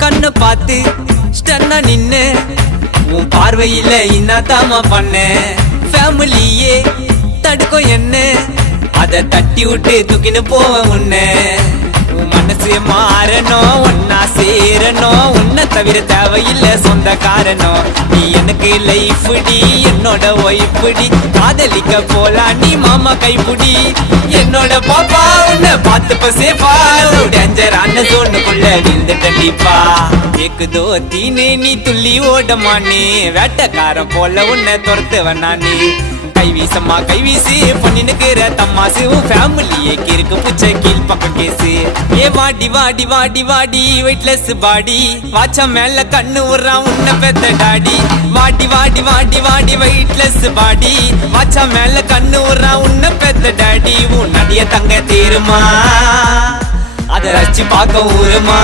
கண்ண பார்த்து ஸ்டன்னா நின்னு உன் பார்வையில இன்னாதாமா பண்ண ஃபேமிலியே தடுக்கும் என்ன அத தட்டி விட்டு தூக்கின்னு போவேன் உன்னை உன் மனசு மாறணும் ஒன்னா சேரணும் உன்னை தவிர தேவையில்ல சொந்த காரணம் நீ எனக்கு லைஃப் டி என்னோட ஒய்ஃப் டி காதலிக்க போலாம் நீ மாமா கைப்புடி என்னோட பாப்பா உன்னை பார்த்து சேஃபா டேஞ்சரான சோனுக்குள்ள விழுந்துட்டீப்பா கேக்குதோ தீனே நீ துள்ளி ஓடமானே வேட்டக்காரன் போல உன்னை துரத்துவன் நானே கைவீசம்மா கைவீசி பண்ணினுக்கிற தம்மாசு உன் ஃபேமிலியே கிறுக்கு புச்சை கீழ் பக்கம் கேசு ஏ வாடி வாடி வாடி வாடி வெயிட்லெஸ் பாடி வாச்சா மேல கண்ணு உர்றான் உன்னை பெத்த டாடி வாடி வாடி வாடி வாடி வெயிட்லெஸ் பாடி வாச்சா மேல கண்ணு உர்றான் உன்னை பெத்த டாடி உன் நடிய தங்க தீருமா அதை ரசிச்சு பார்க்க ஊருமா